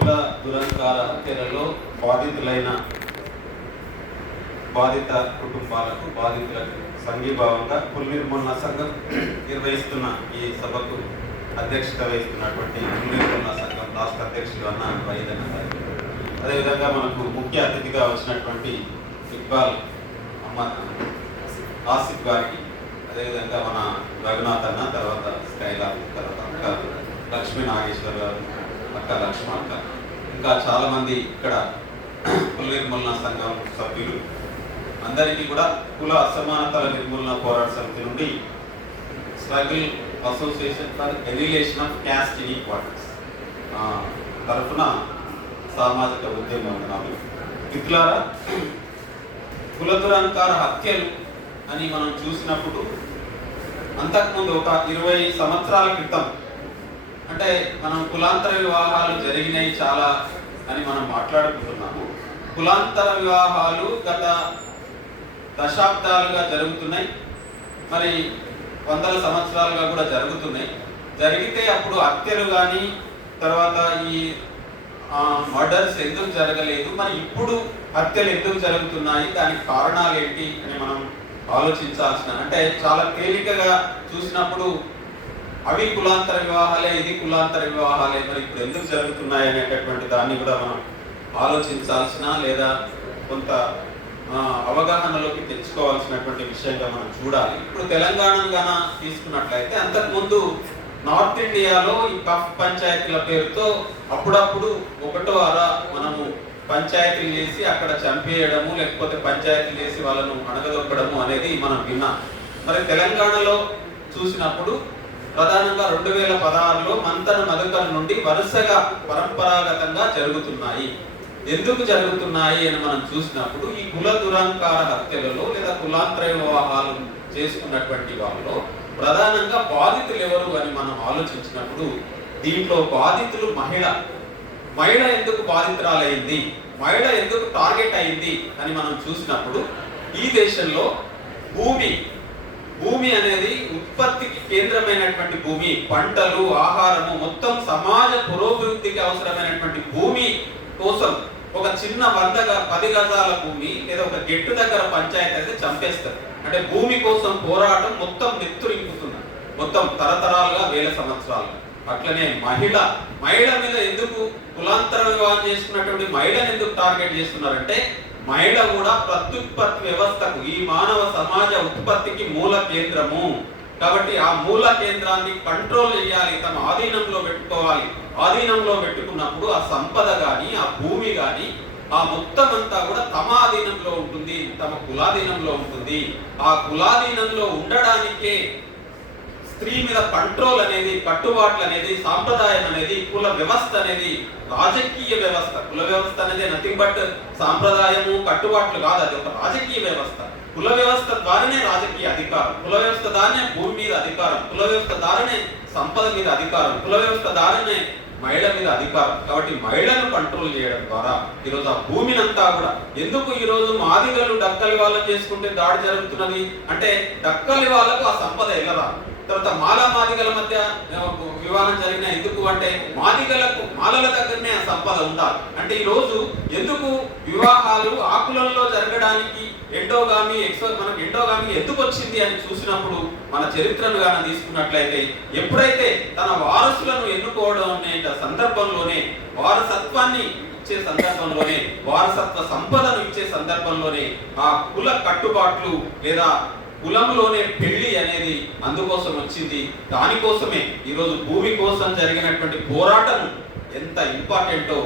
కుల దురంకార హత్యలలో బాధిత కుటుంబాలకు బాధితులకు సంఘీభావంగా కుల నిర్మూలన సంఘం నిర్వహిస్తున్న ఈ సభకు అధ్యక్షత వహిస్తున్నటువంటి కుల నిర్మూలన సంఘం రాష్ట్ర అధ్యక్షులు అన్న వైదన్న గారు, అదేవిధంగా మనకు ముఖ్య అతిథిగా వచ్చినటువంటి ఇక్బాల్ ఆసిఫ్ గారికి, అదేవిధంగా మన రఘునాథ్ అన్న, తర్వాత స్కైలాల్, తర్వాత అక్క లక్ష్మీ నాగేశ్వర్ గారు, అక్క లక్ష్మణ అక్క, ఇంకా చాలామంది ఇక్కడ కుల నిర్మూలన సంఘం సభ్యులు అందరికీ కూడా కుల అసమానతల నిర్మూలన పోరాట సమితి నుండి struggle association for elimination of caste inequalities తరఫున సామాజిక ఉద్యమం వందనాలు. మిత్రులారా, కుల దురంకార హత్యలు అని మనం చూసినప్పుడు అంతకుముందు ఒక 20 సంవత్సరాల క్రితం, అంటే మనం కులాంతర వివాహాలు జరిగినాయి చాలా అని మనం మాట్లాడుకుంటున్నాము. కులాంతర వివాహాలు గత దశాబ్దాలుగా జరుగుతున్నాయి, మరి వందల సంవత్సరాలుగా కూడా జరుగుతున్నాయి. జరిగితే అప్పుడు హత్యలు కానీ తర్వాత ఈ మర్డర్స్ ఎందుకు జరగలేదు, మరి ఇప్పుడు హత్యలు ఎందుకు జరుగుతున్నాయి, దానికి కారణాలు ఏంటి అని మనం ఆలోచించాల్సిన, అంటే చాలా తేలికగా చూసినప్పుడు అవి కులాంతర వివాహాలే, ఇది కులాంతర వివాహాలే, మరి ఇప్పుడు ఎందుకు జరుగుతున్నాయి అనేటటువంటి దాన్ని కూడా మనం ఆలోచించాల్సిన లేదా కొంత అవగాహనలోకి తెచ్చుకోవాల్సినటువంటి విషయంగా మనం చూడాలి. ఇప్పుడు తెలంగాణను గాన తీసుకున్నట్లయితే అంతకుముందు నార్త్ ఇండియాలో ఈ కఫ్ పంచాయతీల పేరుతో అప్పుడప్పుడు ఒకటో అరా మనము పంచాయతీలు చేసి అక్కడ చంపేయడము, లేకపోతే పంచాయతీలు చేసి వాళ్ళను అణగదొక్కడము అనేది మనం విన్నాం. మరి తెలంగాణలో చూసినప్పుడు ప్రధానంగా 2016లో మంతన మధుకర్ నుండి వరుసగా పరంపరాగతంగా జరుగుతున్నాయి. ఎందుకు జరుగుతున్నాయి అని మనం చూసినప్పుడు ఈ కుల దురంకార హత్యలలో లేదా కులాంతర వివాహాలు చేసుకున్నటువంటి వాళ్ళలో ప్రధానంగా బాధితులు ఎవరు అని మనం ఆలోచించినప్పుడు దీంట్లో బాధితులు మహిళ ఎందుకు బాధితురాలైంది, మహిళ ఎందుకు టార్గెట్ అయింది అని మనం చూసినప్పుడు ఈ దేశంలో భూమి అనేది ఉత్పత్తికి కేంద్రమైనటువంటి భూమి, పంటలు, ఆహారము, మొత్తం సమాజ పురోభివృద్ధికి అవసరమైనటువంటి భూమి కోసం ఒక చిన్న 10 గజాల భూమి లేదా ఒక గెట్టు దగ్గర పంచాయతీ అయితే చంపేస్తారు. అంటే భూమి కోసం పోరాటం మొత్తం నెత్తురింపుతున్నారు, మొత్తం తరతరాలుగా, వేల సంవత్సరాలుగా. అట్లనే మహిళ మీద ఎందుకు కులాంతర వివాహం చేసుకున్నటువంటి మహిళను ఎందుకు టార్గెట్ చేస్తున్నారంటే మహిళ కూడా ప్రత్యుత్పత్తి వ్యవస్థకు, ఈ మానవ సమాజ ఉత్పత్తికి మూల కేంద్రము కాబట్టి ఆ మూల కేంద్రాన్ని కంట్రోల్ చేయాలి, తమ ఆధీనంలో పెట్టుకోవాలి. ఆధీనంలో పెట్టుకున్నప్పుడు ఆ సంపద కానీ ఆ భూమి కానీ ఆ మొత్తం అంతా కూడా తమ ఆధీనంలో ఉంటుంది, తమ కులాధీనంలో ఉంటుంది. ఆ కులాధీనంలో ఉండడానికే స్త్రీ మీద కంట్రోల్ అనేది, కట్టుబాట్లు అనేది, సాంప్రదాయం అనేది, కుల వ్యవస్థ అనేది రాజకీయ వ్యవస్థ. కుల వ్యవస్థ అనేది నథింగ్ బట్ సాంప్రదాయము, కట్టుబాట్లు కాదు, అది ఒక రాజకీయ వ్యవస్థ. కుల వ్యవస్థ ద్వారానే రాజకీయ అధికారం, కుల వ్యవస్థ ద్వారానే భూమి మీద అధికారం, కుల వ్యవస్థ ద్వారానే సంపద మీద అధికారం, కుల వ్యవస్థ ద్వారానే మహిళ మీద అధికారం. కాబట్టి మహిళను కంట్రోల్ చేయడం ద్వారా ఈరోజు ఆ భూమినంతా కూడా, ఎందుకు ఈరోజు మాదిగలు డక్కలి వాళ్ళని చేసుకుంటే దాడి జరుగుతున్నది అంటే డక్కలి వాళ్ళకు ఆ సంపద ఎగరా. తర్వాత మాదిగల మధ్య వివాహం జరిగిన ఎందుకు అంటే మాలల దగ్గరనే ఆ సంపద ఉండాలి. అంటే ఈరోజు ఎందుకు వివాహాలు ఆకులలో జరగడానికి మనకు ఎండోగామి ఎందుకు వచ్చింది అని చూసినప్పుడు మన చరిత్రను గాన తీసుకున్నట్లయితే ఎప్పుడైతే తన వారసులను ఎన్నుకోవడం అనే సందర్భంలోనే, వారసత్వాన్ని ఇచ్చే సందర్భంలోనే, వారసత్వ సంపదను ఇచ్చే సందర్భంలోనే ఆ కుల కట్టుబాట్లు లేదా కులంలోనే పెళ్లి అనేది అందుకోసం వచ్చింది. దానికోసమే ఈరోజు భూమి కోసం జరిగినటువంటి పోరాటం ఎంత ఇంపార్టెంటో,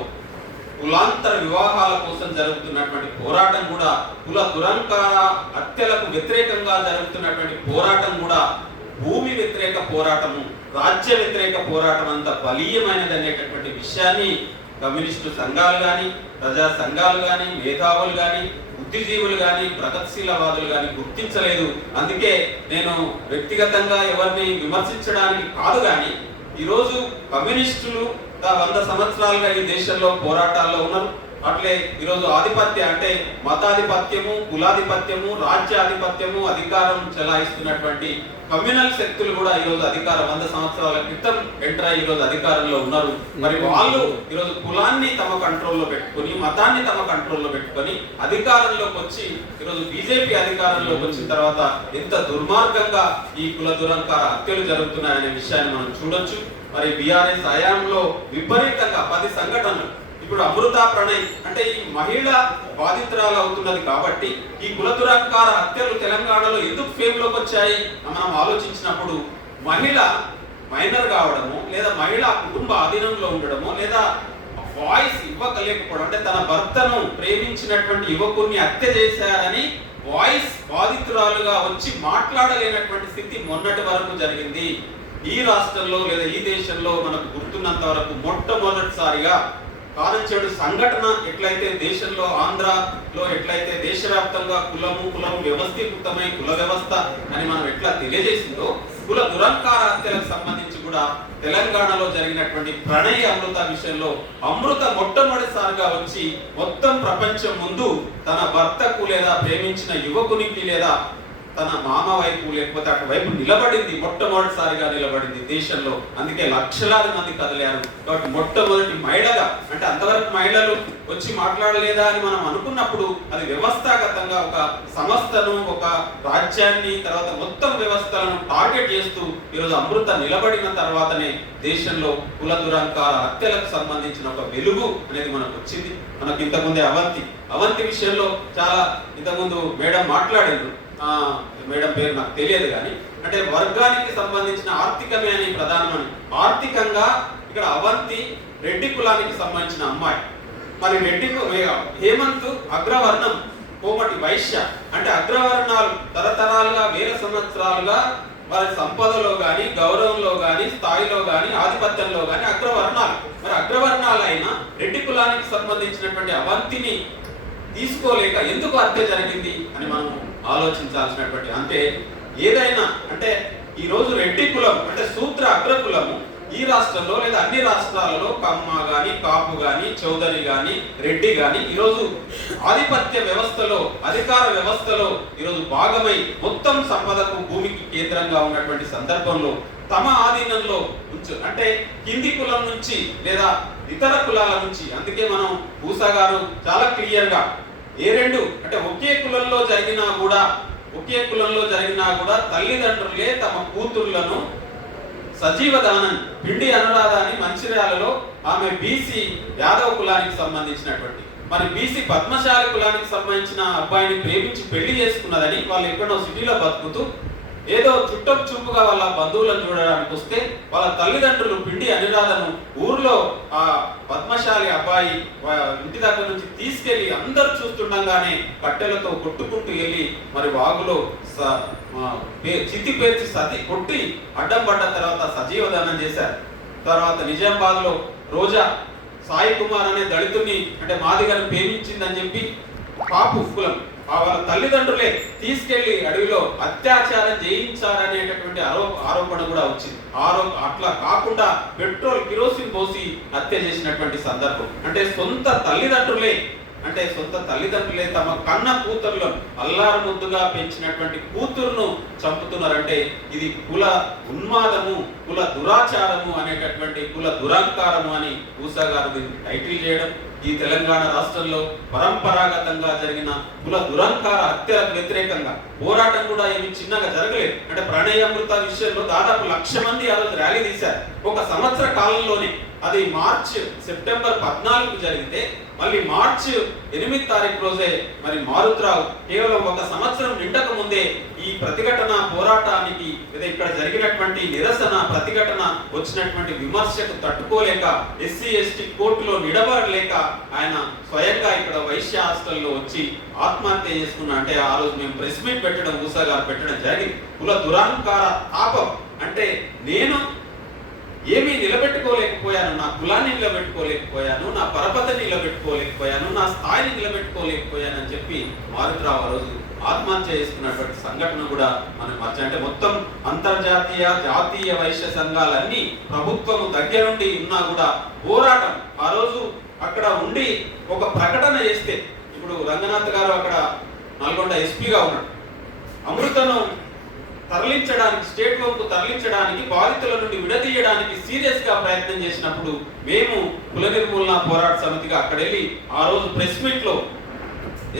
కులాంతర వివాహాల కోసం జరుగుతున్నటువంటి పోరాటం కూడా, కుల దురంకార హత్యలకు వ్యతిరేకంగా జరుగుతున్నటువంటి పోరాటం కూడా భూమి వ్యతిరేక పోరాటము, రాజ్య వ్యతిరేక పోరాటం అంత బలీయమైనది అనేటటువంటి విషయాన్ని కమ్యూనిస్టు సంఘాలు కానీ, ప్రజా సంఘాలు కానీ, మేధావులు కానీ, బుద్ధిజీవులు కానీ, ప్రగతిశీలవాదులు కానీ గుర్తించలేదు. అందుకే నేను వ్యక్తిగతంగా ఎవరిని విమర్శించడానికి కాదు, కానీ ఈరోజు కమ్యూనిస్టులు 100 సంవత్సరాలుగా ఈ దేశంలో పోరాటాల్లో ఉన్నారు. అట్లే ఈరోజు ఆధిపత్య అంటే మతాధిపత్యము, కులాధిపత్యము, రాజ్యాధిపత్యము, అధికారం చెలాయిస్తున్నటువంటి కమ్యూనల్ శక్తులు కూడా ఈరోజు అధికారం 100 సంవత్సరాల క్రితం ఎంటర్ అయ్యి ఈరోజు అధికారంలో ఉన్నారు. మరి వాళ్ళు ఈరోజు కులాన్ని తమ కంట్రోల్లో పెట్టుకొని, మతాన్ని తమ కంట్రోల్లో పెట్టుకొని అధికారంలోకి వచ్చి ఈరోజు బీజేపీ అధికారంలోకి వచ్చిన తర్వాత ఎంత దుర్మార్గంగా ఈ కుల దురంకార హత్యలు జరుగుతున్నాయనే విషయాన్ని మనం చూడొచ్చు. మరి బీఆర్ఎస్ హయాంలో విపరీతంగా 10 సంఘటనలు. ఇప్పుడు అమృత ప్రణయ్ అంటే ఈ మహిళ బాధితురాలు అవుతున్నది కాబట్టి ఈ కుల దురంకార హత్యలు తెలంగాణలో ఎందుకు ఫేమ్ లోకి వచ్చాయి మనం ఆలోచించినప్పుడు, మహిళ మైనర్ కావడము, లేదా మహిళ కుటుంబ ఆధీనంలో ఉండడము, లేదా వాయిస్ ఇవ్వలేకపోవడం, అంటే తన భర్తను ప్రేమించినటువంటి యువకుడిని హత్య చేశారని వాయిస్ బాధితురాలుగా వచ్చి మాట్లాడలేనటువంటి స్థితి మొన్నటి వరకు జరిగింది. ఈ రాష్ట్రంలో లేదా ఈ దేశంలో మనకు గుర్తున్నంత వరకు మొట్టమొదటిసారిగా కారంచేడు సంఘటన ఎట్లయితే దేశంలో ఆంధ్రలో ఎట్లయితే దేశవ్యాప్తంగా కులం వ్యవస్థీకృతమై కుల వ్యవస్థ అని మనం ఎట్లా తెలియజేసిందో, కుల దురంకార హత్యలకు సంబంధించి కూడా తెలంగాణలో జరిగినటువంటి ప్రణయ్ అమృత విషయంలో అమృత మొట్టమొదటిసారిగా వచ్చి మొత్తం ప్రపంచం ముందు తన భర్తకు లేదా ప్రేమించిన యువకునికి లేదా తన మామ వైపు లేకపోతే అటువైపు నిలబడింది, మొట్టమొదటిసారిగా నిలబడింది దేశంలో. అందుకే లక్షలాది మంది కదిలారు. కాబట్టి మొట్టమొదటి మహిళగా, అంటే అంతవరకు మహిళలు వచ్చి మాట్లాడలేదా అని మనం అనుకున్నప్పుడు అది వ్యవస్థాగతంగా ఒక సంస్థను, ఒక రాజ్యాన్ని, తర్వాత మొత్తం వ్యవస్థలను టార్గెట్ చేస్తూ ఈరోజు అమృత నిలబడిన తర్వాతనే దేశంలో కుల దురంకార హత్యలకు సంబంధించిన ఒక వెలుగు అనేది మనకు వచ్చింది. మనకు ఇంతకుముందే అవంతి విషయంలో చాలా ఇంతకుముందు మేడం మాట్లాడారు. మేడం పేరు నాకు తెలియదు కానీ, అంటే వర్గానికి సంబంధించిన ఆర్థికమే అని ప్రధానమని, ఆర్థికంగా ఇక్కడ అవంతి రెడ్డి కులానికి సంబంధించిన అమ్మాయి. మరి హేమంత్ అగ్రవర్ణం, కోమటి వైశ్య, అంటే అగ్రవర్ణాలు తరతరాలుగా వేల సంవత్సరాలుగా వారి సంపదలో కానీ, గౌరవంలో కానీ, స్థాయిలో కానీ, ఆధిపత్యంలో కానీ అగ్రవర్ణాలు. మరి అగ్రవర్ణాలైన రెడ్డి కులానికి సంబంధించినటువంటి అవంతిని తీసుకోలేక ఎందుకు హత్య జరిగింది అని మనం ఆలోచించాల్సినటువంటి, అంటే ఏదైనా అంటే ఈ రోజు రెడ్డి కులం అంటే సూత్ర అగ్రకులము ఈ రాష్ట్రంలో లేదా అన్ని రాష్ట్రాలలో కమ్మ గాని, కాపు గాని, చౌదరి గాని, రెడ్డి గాని ఈరోజు ఆధిపత్య వ్యవస్థలో, అధికార వ్యవస్థలో ఈరోజు భాగమై మొత్తం సంపదకు, భూమికి కేంద్రంగా ఉన్నటువంటి సందర్భంలో తమ ఆధీనంలో అంటే కింది కులం నుంచి లేదా ఇతర కులాల నుంచి, అందుకే మనం భూసా గారు చాలా క్లియర్ గా అంటే ఒకే కులంలో జరిగినా కూడా తల్లిదండ్రులే తమ కూతుర్లను సజీవ దానం పిండి అనురాధాన్ని మంచిర్యాలలో ఆమె బీసీ యాదవ్ కులానికి సంబంధించినటువంటి, మరి బీసీ పద్మశాలి కులానికి సంబంధించిన అబ్బాయిని ప్రేమించి పెళ్లి చేసుకున్నదని వాళ్ళు ఎక్కడో సిటీలో బతుకుతూ ఏదో చుట్టం చూపుగా వాళ్ళ బంధువులను చూడడానికి వస్తే వాళ్ళ తల్లిదండ్రులు పిండి అనురాధను ఊర్లో ఆ పద్మశాలి అబ్బాయి ఇంటి దగ్గర నుంచి తీసుకెళ్లి అందరు చూస్తుండగానే కట్టెలతో కొట్టుకుంటూ వెళ్ళి మరి వాగులో చితి పేర్చి సతి కొట్టి అడ్డం పడ్డ తర్వాత సజీవదానం చేశారు. తర్వాత నిజామాబాద్ లో రోజా సాయి కుమార్ అనే దళితుని అంటే మాదిగను ప్రేమించిందని చెప్పి కాపు కులం వాళ్ళ తల్లిదండ్రులే తీసుకెళ్లి అడవిలో అత్యాచారం చేయించారనేటటువంటి ఆరోపణ కూడా వచ్చింది. అట్లా కాకుండా పెట్రోల్ కిరోసిన్ పోసి హత్య చేసినటువంటి సందర్భం. అంటే సొంత తల్లిదండ్రులే తమ కన్న కూతుర్లను అల్లారు ముద్దుగా పెంచినటువంటి కూతురును చంపుతున్నారంటే ఇది కుల ఉన్మాదము, కుల దురాచారము అనేటటువంటి కుల దురంకారము అని భూసా గారు దీనికి టైటిల్ చేయడం. ఈ తెలంగాణ రాష్ట్రంలో పరంపరాగతంగా జరిగిన కుల దురంకార హత్యలకు వ్యతిరేకంగా పోరాటం కూడా ఏమి చిన్నగా జరగలేదు. అంటే ప్రణయ్ అమృత విషయంలో దాదాపు 1,00,000 మంది ఆ రోజు ర్యాలీ తీశారు ఒక సంవత్సర కాలంలోనే. అది సెప్టెంబర్ 14 జరిగితే మళ్ళీ మార్చి 8 తారీఖు రోజే మరి మారుతిరావు కేవలం ఒక సంవత్సరం నిండక ముందే ఈ ప్రతిఘటన పోరాటానికి లేదా ఇక్కడ జరిగినటువంటి నిరసన ప్రతిఘటన వచ్చినటువంటి విమర్శకు తట్టుకోలేక ఎస్సీ ఎస్టీ కోర్టులో నిలబడలేక ఆయన స్వయంగా ఇక్కడ వైశ్య హాస్టల్లో వచ్చి ఆత్మహత్య చేసుకున్నా. అంటే ఆ రోజు మేము ప్రెస్ మీట్ పెట్టడం, భూసా గారు పెట్టడం జరిగింది. కుల దురాంకార తాపం అంటే నేను ఏమీ నిలబెట్టుకోలేకపోయాను, నా కులాన్ని నిలబెట్టుకోలేకపోయాను, నా పరపతిని నిలబెట్టుకోలేకపోయాను, నా స్థాయిని నిలబెట్టుకోలేకపోయాను అని చెప్పి మారుతిరావు ఆ రోజు ఆత్మహత్య చేసుకున్నటువంటి సంఘటన కూడా మనం అంటే మొత్తం అంతర్జాతీయ జాతీయ వైశ్య సంఘాలన్నీ ప్రభుత్వము దగ్గరుండి ఉన్నా కూడా పోరాటం ఆ రోజు అక్కడ ఉండి ఒక ప్రకటన చేస్తే, ఇప్పుడు రంగనాథ్ గారు అక్కడ నల్గొండ ఎస్పీగా ఉన్నాడు, అమృతను తరలించడానికి, స్టేట్ హోమ్కు తరలించడానికి, బాధితుల నుండి విడదీయడానికి సీరియస్ గా ప్రయత్నం చేసినప్పుడు మేము కుల నిర్మూలన పోరాట సమితిగా అక్కడ వెళ్ళి ఆ రోజు ప్రెస్ మీట్ లో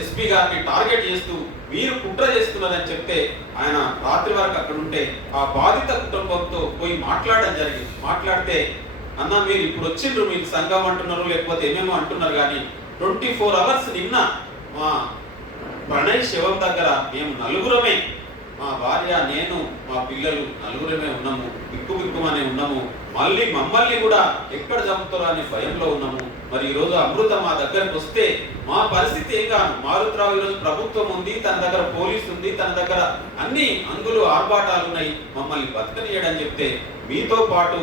ఎస్పీ గారిని టార్గెట్ చేస్తూ మీరు కుట్ర చేస్తున్నారని చెప్తే ఆయన రాత్రి వరకు అక్కడ ఉంటే ఆ బాధిత కుటుంబంతో పోయి మాట్లాడడం జరిగింది. మాట్లాడితే అన్న మీరు ఇప్పుడు వచ్చిండ్రు, మీరు సంఘం అంటున్నారు లేకపోతే ఏమేమో అంటున్నారు, కానీ 24 hours నిన్న మా ప్రణయ్ శివం దగ్గర మేము నలుగురమే, మా భార్య, నేను, మా పిల్లలు నలుగురమే ఉన్నాము, బిక్కుమనే ఉన్నాము, మమ్మల్ని కూడా ఎక్కడ చంపుతారో అనే భయంలో ఉన్నాము. మరి ఈరోజు అమృత మా దగ్గరకు వస్తే మా పరిస్థితి ఏం కాదు. మారుతిరావు ఈరోజు ప్రభుత్వం ఉంది, తన దగ్గర పోలీసు ఉంది, తన దగ్గర అన్ని అంగులు ఆర్భాటాలు ఉన్నాయి, మమ్మల్ని బతకనియడని చెప్తే మీతో పాటు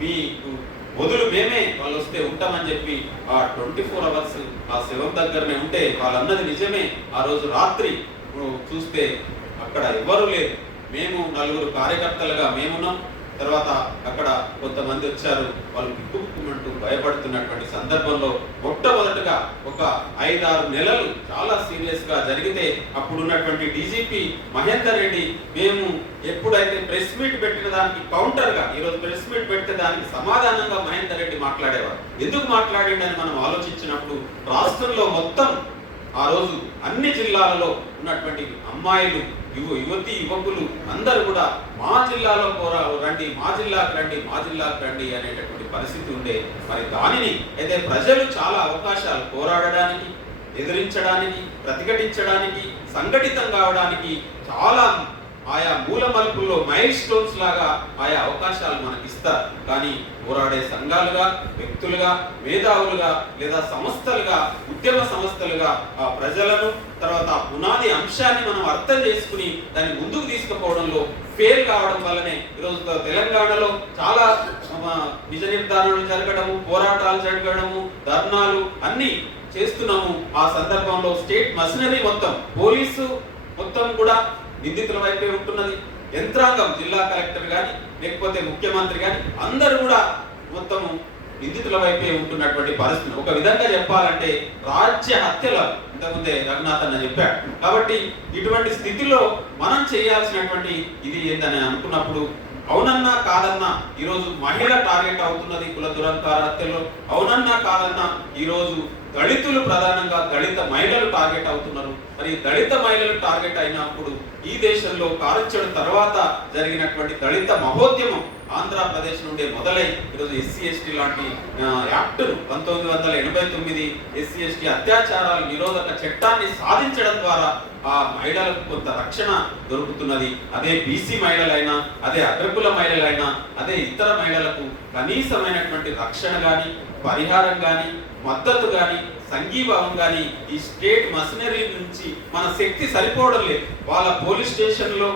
మీ వదులు మేమే, వాళ్ళు వస్తే ఉంటామని చెప్పి ఆ 24 hours ఆ శివం దగ్గరనే ఉంటే వాళ్ళు అన్నది నిజమే. ఆ రోజు రాత్రి చూస్తే అక్కడ ఎవరు లేరు, మేము 4 కార్యకర్తలుగా మేమున్నాం. తర్వాత అక్కడ కొంతమంది వచ్చారు, వాళ్ళు బిక్కుమంటూ భయపడుతున్నటువంటి సందర్భంలో మొట్టమొదటిగా ఒక 5-6 నెలలు చాలా సీరియస్ గా జరిగితే అప్పుడున్నటువంటి డీజీపీ మహేందర్ రెడ్డి మేము ఎప్పుడైతే ప్రెస్ మీట్ పెట్టిన దానికి కౌంటర్ గా ఈరోజు ప్రెస్ మీట్ పెట్టే దానికి సమాధానంగా మహేందర్ రెడ్డి మాట్లాడేవారు. ఎందుకు మాట్లాడిండని మనం ఆలోచించినప్పుడు రాష్ట్రంలో మొత్తం ఆ రోజు అన్ని జిల్లాలలో ఉన్నటువంటి అమ్మాయిలు, యువతి యువకులు అందరూ కూడా మా జిల్లాలో రండి, మా జిల్లాకు రండి అనేటటువంటి పరిస్థితి ఉండే. మరి దానిని అయితే ప్రజలు చాలా అవకాశాలు పోరాడడానికి, ఎదిరించడానికి, ప్రతిఘటించడానికి, సంఘటితం కావడానికి చాలా ఆయా మూల మలుపుల్లో మైల్ స్టోన్స్ లాగా ఆయా అవకాశాలు మనకి ఇస్తారు. కానీ పోరాడే సంఘాలుగా, వ్యక్తులుగా, మేధావులుగా లేదా సంస్థలుగా, ఉద్యమ సంస్థలుగా ఆ ప్రజలను, తర్వాత ఆ పునాది అంశాన్ని మనం అర్థం చేసుకుని దాన్ని ముందుకు తీసుకుపోవడంలో ఫెయిల్ కావడం వల్లనే ఈరోజు తెలంగాణలో చాలా నిజ నిర్ధారణలు జరగడము, పోరాటాలు జరగడము, ధర్నాలు అన్ని చేస్తున్నాము. ఆ సందర్భంలో స్టేట్ మషినరీ మొత్తం, పోలీసు మొత్తం కూడా నిందితుల వైపే ఉంటున్నది. యంత్రాంగం, జిల్లా కలెక్టర్ కానీ లేకపోతే ముఖ్యమంత్రి కానీ అందరూ కూడా మొత్తము నిందితుల వైపే ఉంటున్నటువంటి పరిస్థితి. ఒక విధంగా చెప్పాలంటే రాజ్య హత్యలు ఇంతకుముందే రఘునాథ్ అన్న చెప్పాడు. కాబట్టి ఇటువంటి స్థితిలో మనం చేయాల్సినటువంటి ఇది ఏందని అనుకున్నప్పుడు అవునన్నా కాదన్నా ఈరోజు మహిళ టార్గెట్ అవుతున్నది కుల దురంకార హత్యలో. అవునన్నా కాదన్నా ఈరోజు దళితులు, ప్రధానంగా దళిత మహిళలు టార్గెట్ అవుతున్నారు. మరి దళిత మహిళలు టార్గెట్ అయినప్పుడు ఈ దేశంలో కారుచెడు తర్వాత జరిగినటువంటి దళిత మహోద్యమం ఆంధ్రప్రదేశ్ నుండే మొదలై ఈరోజు ఎస్సీ ఎస్టీ లాంటి యాక్టును 1989 ఎస్సీ ఎస్టీ అత్యాచారాల నిరోధక చట్టాన్ని సాధించడం ద్వారా ఆ మహిళలకు కొంత రక్షణ దొరుకుతున్నది. అదే బీసీ మహిళలైనా, అదే అగ్రకుల మహిళలైనా, అదే ఇతర మహిళలకు కనీసమైనటువంటి రక్షణ కానీ, పరిహారం కానీ, మద్దతు కానీ, సంఘీభావం కానీ ఈ స్టేట్ మషినరీ నుంచి మన శక్తి సరిపోవడం లేదు. వాళ్ళ పోలీస్ స్టేషన్లో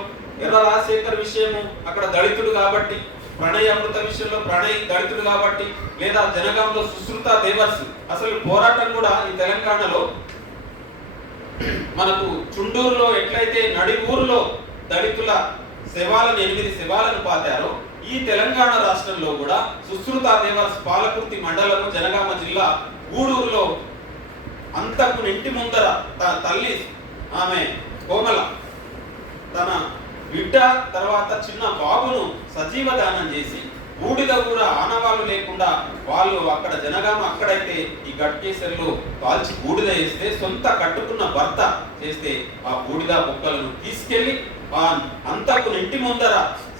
ఎర్ర రాజశేఖర్ విషయము అక్కడ దళితుడు కాబట్టి, ప్రణయ్ అమృత విషయంలో ప్రణయ్ దళితుడు కాబట్టి, లేదా జనగాంలో సుశ్రుత దేవర్స్ అసలు పోరాటం కూడా ఈ తెలంగాణలో మనకు చుండూరులో ఎట్లయితే నడి ఊరులో దళితుల శవాలను 8 శవాలను పాతారో ఈ తెలంగాణ రాష్ట్రంలో కూడా సుశ్రుత దేవర్స్ పాలకుర్తి మండలము జనగామ జిల్లా గూడూరులో అంతకు ఇంటి ముందర తల్లి ఆమె కోమల తన బిడ్డ తర్వాత చిన్న బాబును సజీవ దానం చేసి బూడిద కూడా ఆనవాళ్ళు లేకుండా వాళ్ళు అక్కడ జనగామ అక్కడైతే ఈ గట్కేసరిలో కాల్చి బూడిద వేస్తే సొంత కట్టుకున్న భర్త చేస్తే ఆ బూడిద బొక్కలను తీసుకెళ్లి అంతకు ఇంటి ముందర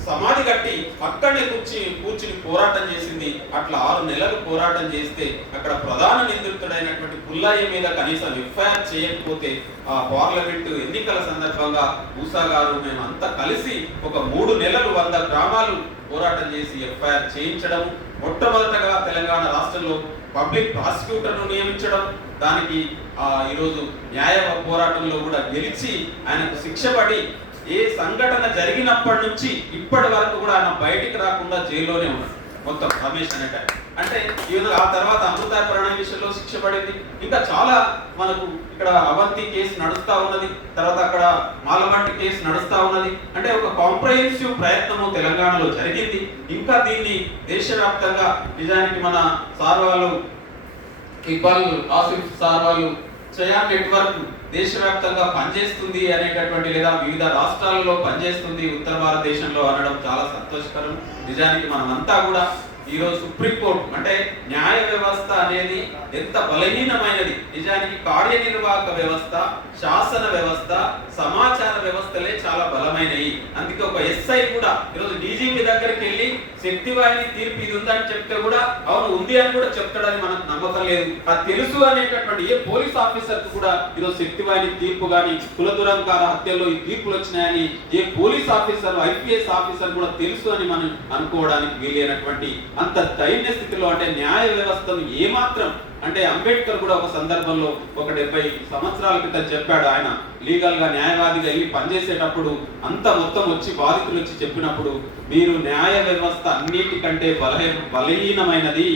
సమాధి కట్టి అక్కడనే కూర్చుని పోరాటం చేసింది. అట్లా 6 నెలలు పోరాటం చేస్తే అక్కడ ప్రధాన నిందితుడైనటువంటి పుల్లయ్య మీద కనీసం ఎఫ్ఐఆర్ చేయకపోతే ఆ పార్లమెంటు ఎన్నికల సందర్భంగా మూసా గారు మేమంతా కలిసి ఒక 3 నెలలు 100 గ్రామాలు పోరాటం చేసి ఎఫ్ఐఆర్ చేయించడం, మొట్టమొదటగా తెలంగాణ రాష్ట్రంలో పబ్లిక్ ప్రాసిక్యూటర్ను నియమించడం, దానికి ఈరోజు న్యాయ పోరాటంలో కూడా గెలిచి ఆయనకు శిక్ష పడి ఏ సంఘటన జరిగినప్పటి నుంచి ఇప్పటి వరకు కూడా ఆయన బయటికి రాకుండా జైల్లోనే ఉన్నాడు మొత్తం రమేష్ అనేట. అంటే ఆ తర్వాత అమృత ప్రణయ్ విషయంలో శిక్ష పడింది. ఇంకా చాలా మనకు ఇక్కడ అవంతి కేసు నడుస్తా ఉన్నది, తర్వాత అక్కడ మాలమట్టి కేసు నడుస్తా ఉన్నది. అంటే ఒక కాంప్రహెన్సివ్ ప్రయత్నము తెలంగాణలో జరిగింది. ఇంకా దీన్ని దేశవ్యాప్తంగా నిజానికి మన సార్ వాళ్ళు ఇక్బాల్ ఆసిఫ్ సార్ వాళ్ళు చయాన్ నెట్వర్క్ దేశవ్యాప్తంగా పనిచేస్తుంది అనేటటువంటి లేదా వివిధ రాష్ట్రాలలో పనిచేస్తుంది ఉత్తర భారతదేశంలో అనడం చాలా సంతోషకరం. నిజానికి మనమంతా కూడా ఈరోజు సుప్రీంకోర్టు అంటే న్యాయ వ్యవస్థ అనేది ఎంత బలహీనమైనది. నిజానికి కార్యనిర్వాహక వ్యవస్థ, శాసన వ్యవస్థ, సమాచార వ్యవస్థలే చాలా బలమైనవి. అందుకే ఒక ఎస్ఐ కూడా ఈరోజు డీజీపీ దగ్గరికి వెళ్ళి శక్తివాహిని తీర్పు ఇది ఉందని చెప్తే కూడా అవును ఉంది అని కూడా చెప్తాడని మనకు నమ్మకం లేదు. అది తెలుసు అనేటటువంటి ఏ పోలీస్ ఆఫీసర్ కూడా ఈరోజు శక్తివాహిని తీర్పు కానీ కుల దురంకార హత్యల్లో ఈ తీర్పులు వచ్చినాయని ఏ పోలీస్ ఆఫీసర్ ఐపీఎస్ ఆఫీసర్ కూడా తెలుసు అని మనం అనుకోవడానికి వీలైనటువంటి అంత దైన్య స్థితిలో అంటే న్యాయ వ్యవస్థను ఏమాత్రం అంటే అంబేద్కర్ కూడా ఒక సందర్భంలో ఒక 70 సంవత్సరాల క్రితం చెప్పాడు. ఆయన లీగల్ గా న్యాయవాదిగా వెళ్ళి పనిచేసేటప్పుడు అంత మొత్తం వచ్చి బాధితులు వచ్చి చెప్పినప్పుడు మీరు న్యాయ వ్యవస్థ అన్నిటికంటే బలహీనమైనది,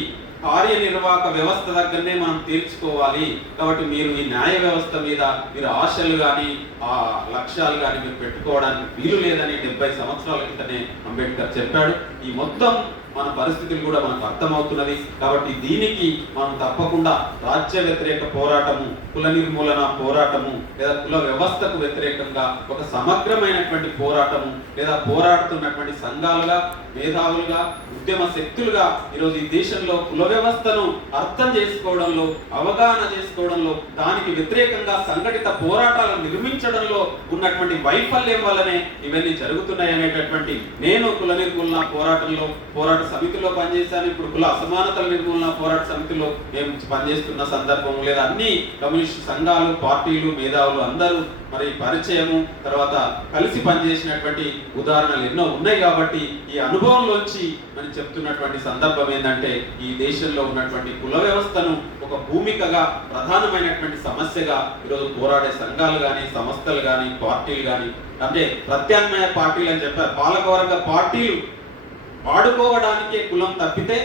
కార్యనిర్వాహక వ్యవస్థ దగ్గరనే మనం తీర్చుకోవాలి. కాబట్టి మీరు ఈ న్యాయ వ్యవస్థ మీద మీరు ఆశలు కానీ ఆ లక్ష్యాలు కానీ మీరు పెట్టుకోవడానికి వీలు లేదని 70 సంవత్సరాల క్రితమే అంబేద్కర్ చెప్పాడు. ఈ మొత్తం మన పరిస్థితులు కూడా మనకు అర్థమవుతున్నది. కాబట్టి దీనికి మనం తప్పకుండా రాజ్య వ్యతిరేక పోరాటము, కుల నిర్మూలన పోరాటము లేదా కుల వ్యవస్థకు వ్యతిరేకంగా ఒక సమగ్రమైనటువంటి పోరాటము లేదా పోరాడుతున్నటువంటి సంఘాలుగా, మేధావులుగా, ఉద్యమ శక్తులుగా ఈరోజు ఈ దేశంలో కుల వ్యవస్థను అర్థం చేసుకోవడంలో, అవగాహన చేసుకోవడంలో, దానికి వ్యతిరేకంగా సంఘటిత పోరాటాలను నిర్మించడంలో ఉన్నటువంటి వైఫల్యం వల్లనే ఇవన్నీ జరుగుతున్నాయి అనేటటువంటి నేను కుల నిర్మూలన పోరాట సమితిలో పనిచేశాను. ఇప్పుడు కుల అసమానతల నిర్మూలన పోరాట సమితిలో మేము పనిచేస్తున్న సందర్భం లేదా అన్ని కమ్యూనిస్ట్ సంఘాలు, పార్టీలు, మేధావులు అందరూ మరి పరిచయము తర్వాత కలిసి పనిచేసినటువంటి ఉదాహరణలు ఎన్నో ఉన్నాయి. కాబట్టి ఈ అనుభవంలోంచి మనం చెప్తున్నటువంటి సందర్భం ఏంటంటే ఈ దేశంలో ఉన్నటువంటి కుల వ్యవస్థను ఒక భూమికగా ప్రధానమైనటువంటి సమస్యగా ఈరోజు పోరాడే సంఘాలు కానీ, సంస్థలు కానీ, పార్టీలు కానీ అంటే ప్రత్యామ్నాయ పార్టీలు అని చెప్పారు. పాలకవర్గ పార్టీలు వాడుకోవడానికే కులం తప్పితే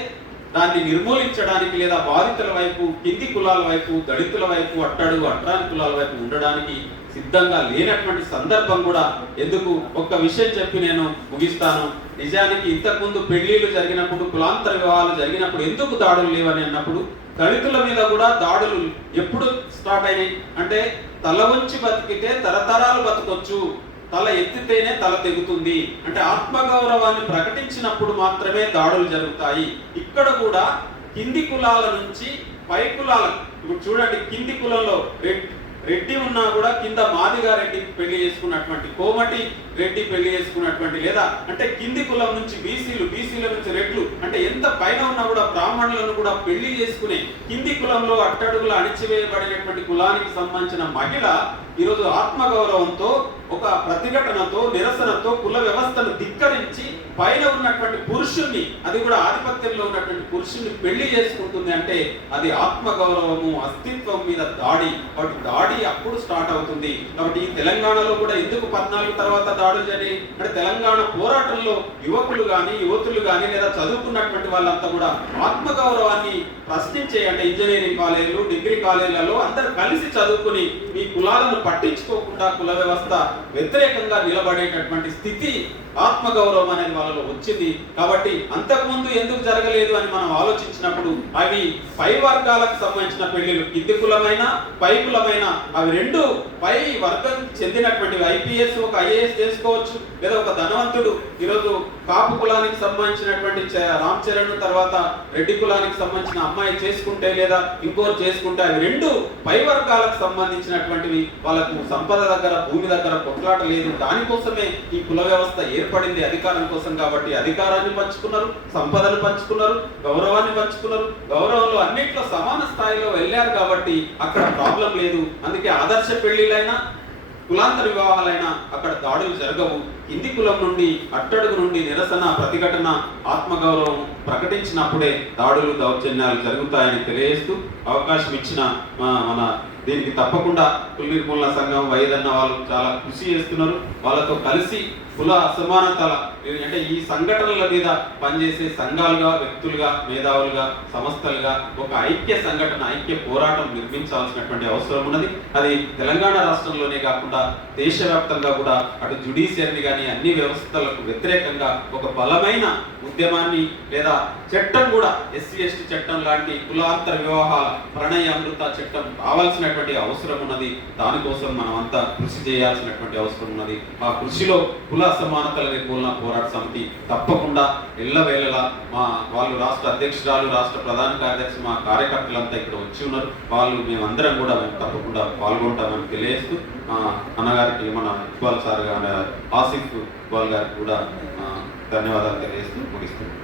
దాన్ని నిర్మూలించడానికి లేదా బాధితుల వైపు, కింది కులాల వైపు, దళితుల వైపు, అట్టడుగు అట్రాని కులాల వైపు ఉండడానికి సిద్ధంగా లేనటువంటి సందర్భం కూడా ఎందుకు ఒక్క విషయం చెప్పి నేను ముగిస్తాను. నిజానికి ఇంతకుముందు పెళ్లిళ్ళు జరిగినప్పుడు, కులాంతర వివాహాలు జరిగినప్పుడు ఎందుకు దాడులు లేవని అన్నప్పుడు దళితుల మీద కూడా దాడులు ఎప్పుడు స్టార్ట్ అయినాయి అంటే తల వంచి బతికితే తరతరాలు బతకొచ్చు, తల ఎత్తితేనే తల తెగుతుంది అంటే ఆత్మగౌరవాన్ని ప్రకటించినప్పుడు మాత్రమే దాడులు జరుగుతాయి. ఇక్కడ కూడా కింది కులాల నుంచి పై కులాల ఇప్పుడు చూడండి, కింది కులంలో రెడ్డి ఉన్నా కూడా కింద మాదిగా రెడ్డి పెళ్లి చేసుకున్నటువంటి, కోమటి రెడ్డి పెళ్లి చేసుకున్నటువంటి లేదా అంటే కింది కులం నుంచి బీసీల నుంచి రెడ్లు అంటే ఎంత పైన ఉన్నా కూడా బ్రాహ్మణులను కూడా పెళ్లి చేసుకునే కింది కులంలో అట్టడుగులు అణిచివేయబడినటువంటి కులానికి సంబంధించిన మహిళ ఈరోజు ఆత్మగౌరవంతో ఒక ప్రతిఘటనతో, నిరసనతో కుల వ్యవస్థను ధిక్కరించి పైన ఉన్నటువంటి పురుషుణ్ణి, అది కూడా ఆధిపత్యంలో ఉన్నటువంటి పురుషుణ్ణి పెళ్లి చేసుకుంటుంది అంటే అది ఆత్మగౌరవము, అస్తిత్వం మీద దాడి. కాబట్టి దాడి అప్పుడు స్టార్ట్ అవుతుంది. కాబట్టి ఈ తెలంగాణలో కూడా ఎందుకు 14 తర్వాత దాడులు జరిగి అంటే తెలంగాణ పోరాటంలో యువకులు కానీ, యువతులు కానీ లేదా చదువుకున్నటువంటి వాళ్ళంతా కూడా ఆత్మగౌరవాన్ని ప్రశ్నించే అంటే ఇంజనీరింగ్ కాలేజీలు, డిగ్రీ కాలేజీలలో అందరూ కలిసి చదువుకుని మీ కులాలను పట్టించుకోకుండా కుల వ్యవస్థ వ్యతిరేకంగా నిలబడేటటువంటి స్థితి, ఆత్మగౌరవం అనేది వాళ్ళలో వచ్చింది. కాబట్టి అంతకుముందు ఎందుకు జరగలేదు అని మనం ఆలోచించినప్పుడు అవి పై వర్గాలకు సంబంధించిన పెళ్లిలు, కింది కులమైన పై కులమైన అవి రెండు పై వర్గం చెందినటువంటివి. ఐపీఎస్ ఒక ఐఏఎస్ చేసుకోవచ్చు లేదా ఒక ధనవంతుడు ఈరోజు కాపు కులానికి సంబంధించినటువంటి రామ్ చరణ్ తర్వాత రెడ్డి కులానికి సంబంధించిన అమ్మాయి చేసుకుంటే లేదా ఇంకోరు చేసుకుంటే అవి రెండు పై వర్గాలకు సంబంధించినటువంటివి. వాళ్ళకు సంపద దగ్గర, భూమి దగ్గర కొట్లాట లేదు. దానికోసమే ఈ కుల వ్యవస్థ ఏర్పడింది, అధికారం కోసం. కాబట్టి అధికారాన్ని పంచుకున్నారు, సంపదను పంచుకున్నారు, గౌరవాన్ని పంచుకున్నారు. గౌరవంలో అన్నింటిలో సమాన స్థాయిలో వెళ్ళారు కాబట్టి అక్కడ ప్రాబ్లం లేదు. అందుకే ఆదర్శ పెళ్లిలైనా కులాంతర వివాహాలైనా అక్కడ దాడులు జరగవు. కింది కులం నుండి, అట్టడుగు నుండి నిరసన, ప్రతిఘటన, ఆత్మగౌరవం ప్రకటించినప్పుడే దాడులు, దౌర్జన్యాలు జరుగుతాయని తెలియజేస్తూ అవకాశం ఇచ్చిన మన దీనికి తప్పకుండా కుల నిర్మూలన సంఘం వైదన్న వాళ్ళు చాలా కృషి చేస్తున్నారు. వాళ్ళతో కలిసి కుల అసమానతల అంటే ఈ సంఘటనల మీద పనిచేసే సంఘాలుగా, వ్యక్తులుగా, మేధావులుగా, సంస్థలుగా ఒక ఐక్య సంఘటన, ఐక్య పోరాటం నిర్మించాల్సినటువంటి అవసరం ఉన్నది. అది తెలంగాణ రాష్ట్రంలోనే కాకుండా దేశవ్యాప్తంగా కూడా అటు జ్యుడిషియరీ కానీ అన్ని వ్యవస్థలకు వ్యతిరేకంగా ఒక బలమైన ఉద్యమాన్ని లేదా చట్టం కూడా ఎస్సీ ఎస్టీ చట్టం లాంటి కులాంతర వివాహాల ప్రణయ అమృత చట్టం కావాల్సినటువంటి అవసరం ఉన్నది. దానికోసం మనం అంతా కృషి చేయాల్సినటువంటి అవసరం ఉన్నది. ఆ కృషిలో కుల అసమానతల నిర్మూలన పోరాట సమితి తప్పకుండా ఎల్లవేళలా వాళ్ళు రాష్ట్ర అధ్యక్షురాలు, రాష్ట్ర ప్రధాన కార్యదర్శి, మా కార్యకర్తలంతా ఇక్కడ వచ్చి ఉన్నారు. మేమందరం కూడా మేము తప్పకుండా పాల్గొంటామని తెలియజేస్తూ అన్నగారికి, మన ఇక్బాల్ సార్ గారు, ఆసిఫ్ ఇక్బాల్ గారికి కూడా ధన్యవాదాలు తెలియజేస్తూ ముగిస్తున్నాం.